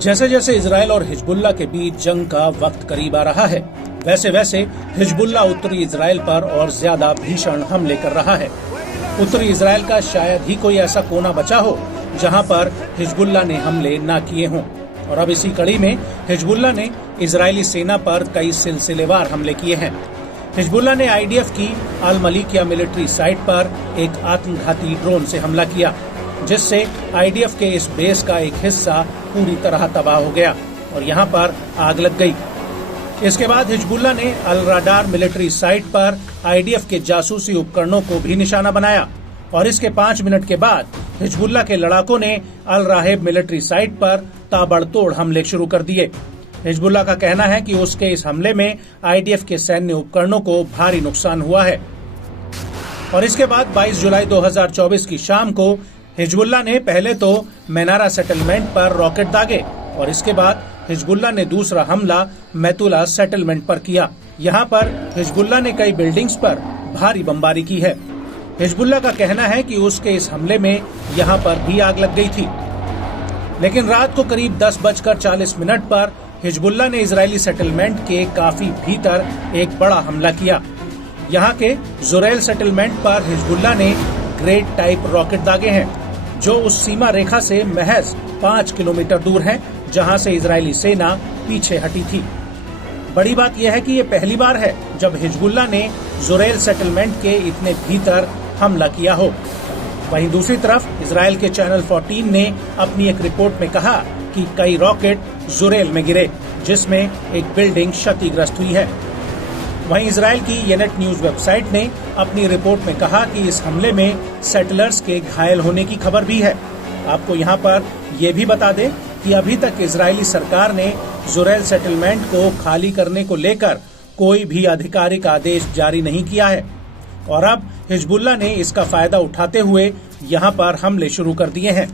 जैसे जैसे इजराइल और हिजबुल्लाह के बीच जंग का वक्त करीब आ रहा है, वैसे वैसे हिजबुल्लाह उत्तरी इजराइल पर और ज्यादा भीषण हमले कर रहा है। उत्तरी इजराइल का शायद ही कोई ऐसा कोना बचा हो जहां पर हिजबुल्लाह ने हमले न किए हों। और अब इसी कड़ी में हिजबुल्लाह ने इजरायली सेना पर कई सिलसिलेवार हमले किए हैं। हिजबुल्लाह ने आईडीएफ की अल मलीकिया मिलिट्री साइट पर एक आत्मघाती ड्रोन से हमला किया, जिससे आईडीएफ के इस बेस का एक हिस्सा पूरी तरह तबाह हो गया और यहां पर आग लग गई। इसके बाद हिजबुल्लाह ने अल राडार मिलिट्री साइट पर आईडीएफ के जासूसी उपकरणों को भी निशाना बनाया और इसके 5 मिनट के बाद हिजबुल्लाह के लड़ाकों ने अल राहेब मिलिट्री साइट पर ताबड़तोड़ हमले शुरू कर दिए। हिजबुल्लाह का कहना है कि उसके इस हमले में आईडीएफ के सैन्य उपकरणों को भारी नुकसान हुआ है। और इसके बाद 22 जुलाई 2024 की शाम को हिजबुल्लाह ने पहले तो मेनारा सेटलमेंट पर रॉकेट दागे और इसके बाद हिजबुल्लाह ने दूसरा हमला मैतुला सेटलमेंट पर किया। यहाँ पर हिजबुल्लाह ने कई बिल्डिंग्स पर भारी बमबारी की है। हिजबुल्लाह का कहना है कि उसके इस हमले में यहाँ पर भी आग लग गई थी। लेकिन रात को करीब 10:40 पर हिजबुल्लाह ने इजरायली सेटलमेंट के काफी भीतर एक बड़ा हमला किया। यहाँ के जुरैल सेटलमेंट पर हिजबुल्लाह ने ग्रेड टाइप रॉकेट दागे हैं, जो उस सीमा रेखा से महज 5 किलोमीटर दूर हैं, जहां से इजरायली सेना पीछे हटी थी। बड़ी बात यह है कि ये पहली बार है जब हिजबुल्लाह ने जुरैल सेटलमेंट के इतने भीतर हमला किया हो। वहीं दूसरी तरफ इजराइल के चैनल 14 ने अपनी एक रिपोर्ट में कहा कि कई रॉकेट जुरैल में गिरे, जिसमें एक बिल्डिंग क्षतिग्रस्त हुई है। वहीं इजराइल की येनेट न्यूज वेबसाइट ने अपनी रिपोर्ट में कहा कि इस हमले में सेटलर्स के घायल होने की खबर भी है। आपको यहाँ पर ये भी बता दें कि अभी तक इजरायली सरकार ने जुरैल सेटलमेंट को खाली करने को लेकर कोई भी आधिकारिक आदेश जारी नहीं किया है और अब हिजबुल्लाह ने इसका फायदा उठाते हुए यहाँ पर हमले शुरू कर दिए हैं।